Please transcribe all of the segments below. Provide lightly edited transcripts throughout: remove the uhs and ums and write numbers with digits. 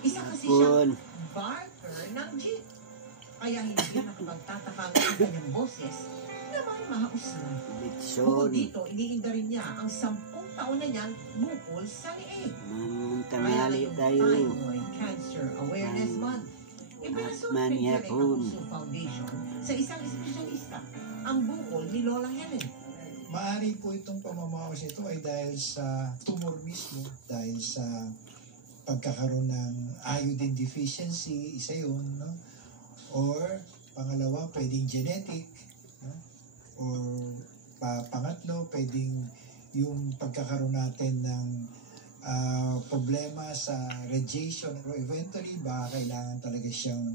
Isa kasi siyang barker ng jeep. Kaya hindi nakapagtataka ang kanyang boses naman mahauslan. Bukod dito, iniinda rin niya ang 10 taon na niyang bukol sa liig. Kaya ngayong Thyroid Cancer Awareness Month, ipinasubok ni Direk Abuso Foundation sa isang espesyalista ang bukol ni Lola Helen. Maaari po itong pamamawas ito ay dahil sa tumor mismo, dahil sa pagkakaroon ng iodine deficiency, isa yun, no? Or pangalawa, pwedeng genetic, no? Or pangatlo, pwedeng yung pagkakaroon natin ng problema sa radiation o eventually baka kailangan talaga siyang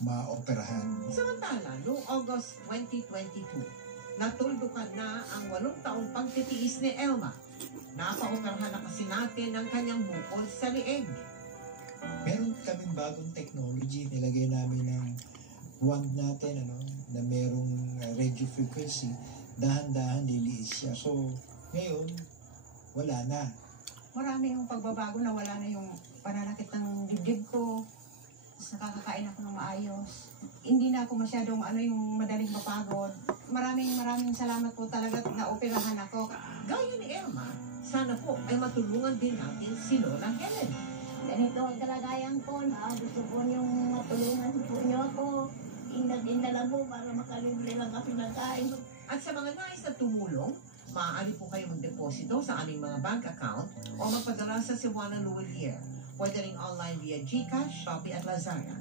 maoperahan. Samantala, noong August 2022, natuldukan na ang 8 taong pagtitiis ni Elma. Napaoperahan na kasi natin ang kanyang bukol sa lieg. Meron kaming bagong technology, nilagay namin ng wand natin na merong radio frequency, dahan-dahan liliis siya. So, ngayon, wala na. Marami yung pagbabago na wala na yung pananakit ng dibdib ko. Tapos nakakakain ako ng maayos. Hindi na ako masyadong yung madaling mapagod. Maraming salamat po talaga na operahan ako. Gaya ni Elma, sana po ay matulungan din natin si Lola Helen. Ganito ang kalagayan ko na gusto po niyong matulungan po niyo ako. Indag-inda lang po para makalibre lang kasi ng kain. At sa mga nais na tumulong, maaari po kayo magdeposito sa aming mga bank account o magpadala sa Cebuana Luwalier. Pwede rin online via GCash, Shopee at Lazada.